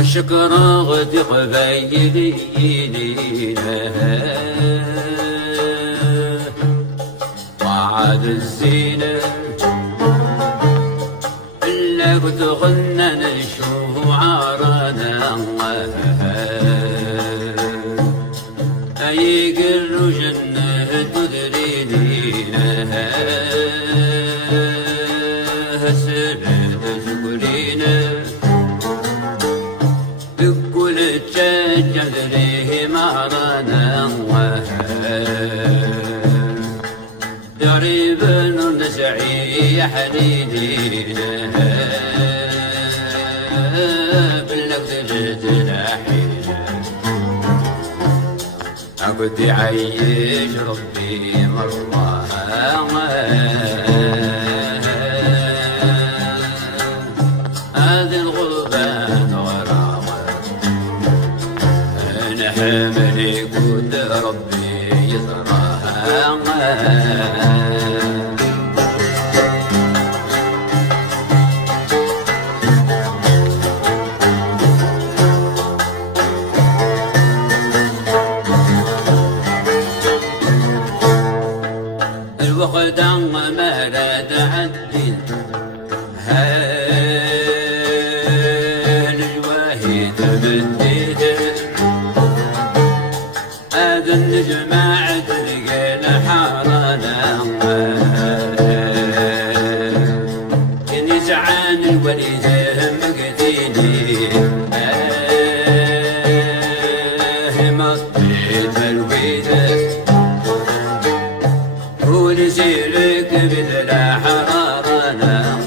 الشكر غد قبيلينا وعاد الزينة إلا قد غنى نشوف عارنا أي قر جنة تدرينينا سرد شكرينا بكل تشجد ليه معرنا دريب نسعي حنينينا باللقد جدنا حينا عقد يعيش ربي مرة هذه الغربان غرامة أنا حملي قد ربي يطرها الوقت ما لا تعدل هالجواهي تبديد هذا النجم عدل حارنا كن يزعان الوليد مقديني مطيت الويده ونسيرك بذلا حرارنا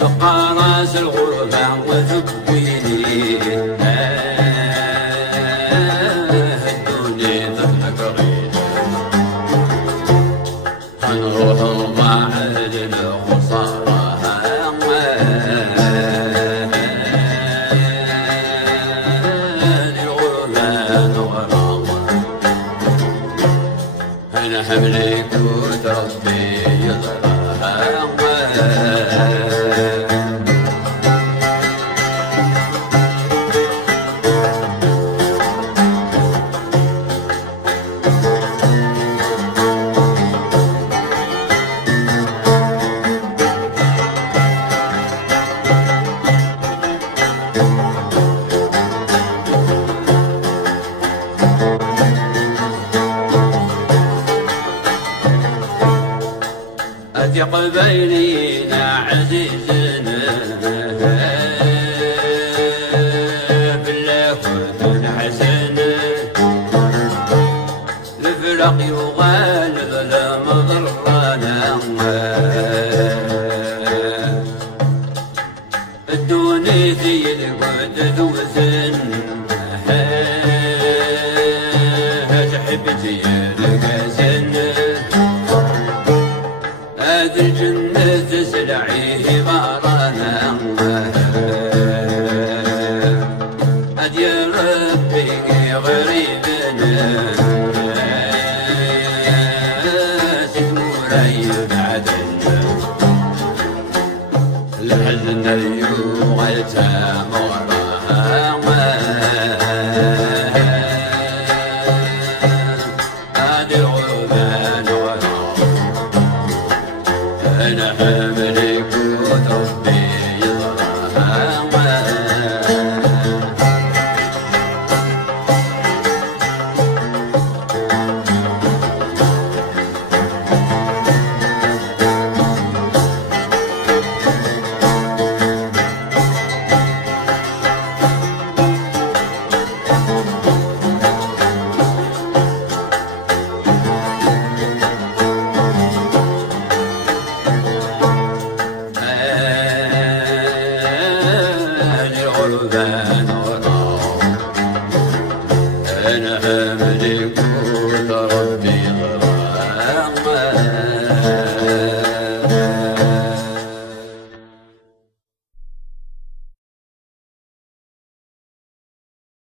تبقى راس الغربة وتبويني هدوني ضحك غير هنروح وبعد الخسارة أنا حملك وتربي يضرها أثق بينينا عزيزنا بالله كنت حسن الفرق يغالب لا مضرنا الدوني ذي القد توزن تحب زيادك سن هذه الجنة تسلعيه بارنا هاد يا ربي غريبنا سكموراي بعدنا الحزن اليوم غيتام وراها هادي الغربان أنا حملك وتربي يضرها الغربان وراه أنا حملك وتربي